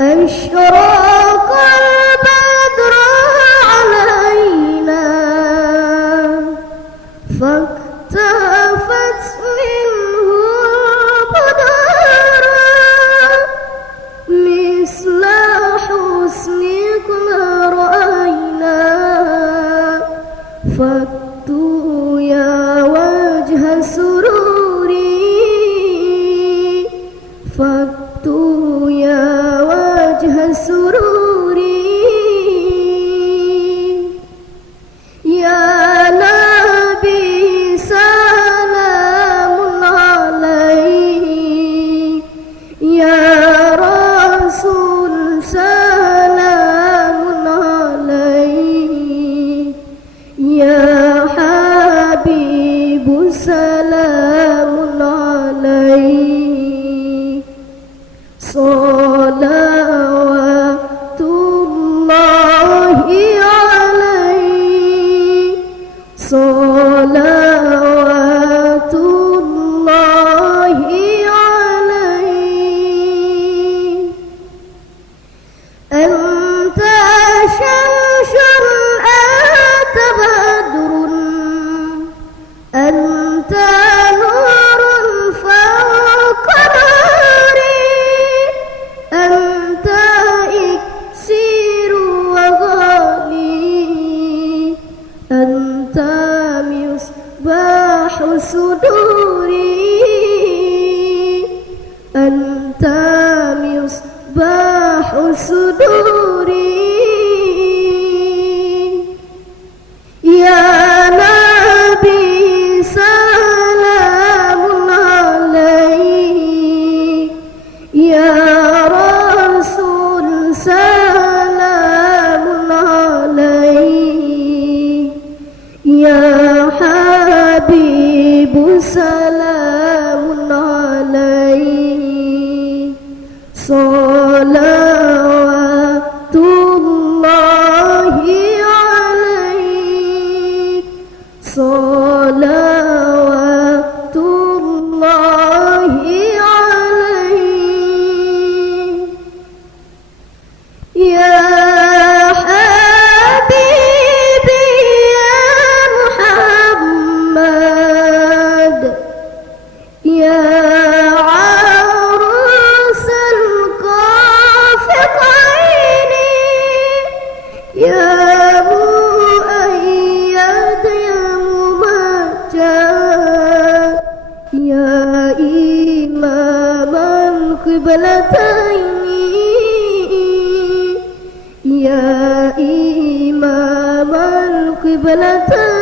أشرق البدر علينا فاكتفت منه البدر مثل حسنك ما رأينا فاتوا يا وجه سروري فاتوا يا وجه سروري يا نبي سلام عليك يا رسول سلام عليك يا حبيب سلام عليك صلوات الله عليك صلوات الله عليك أنت شمس أنت بدر أنت نور فوق ناري أنت إكسير وغالي أنت مصباح صدوري أنت مصباح صدوري يا نبي سلام عليك يا رسول سلام عليك يا حبيب سلام عليك صلوات الله عليك صلوات الله عليك يا حبيبي يا محمد يا عروس الخافقين يا مؤيد يا ممجد يا إمام القبلتين يا إمام القبلتين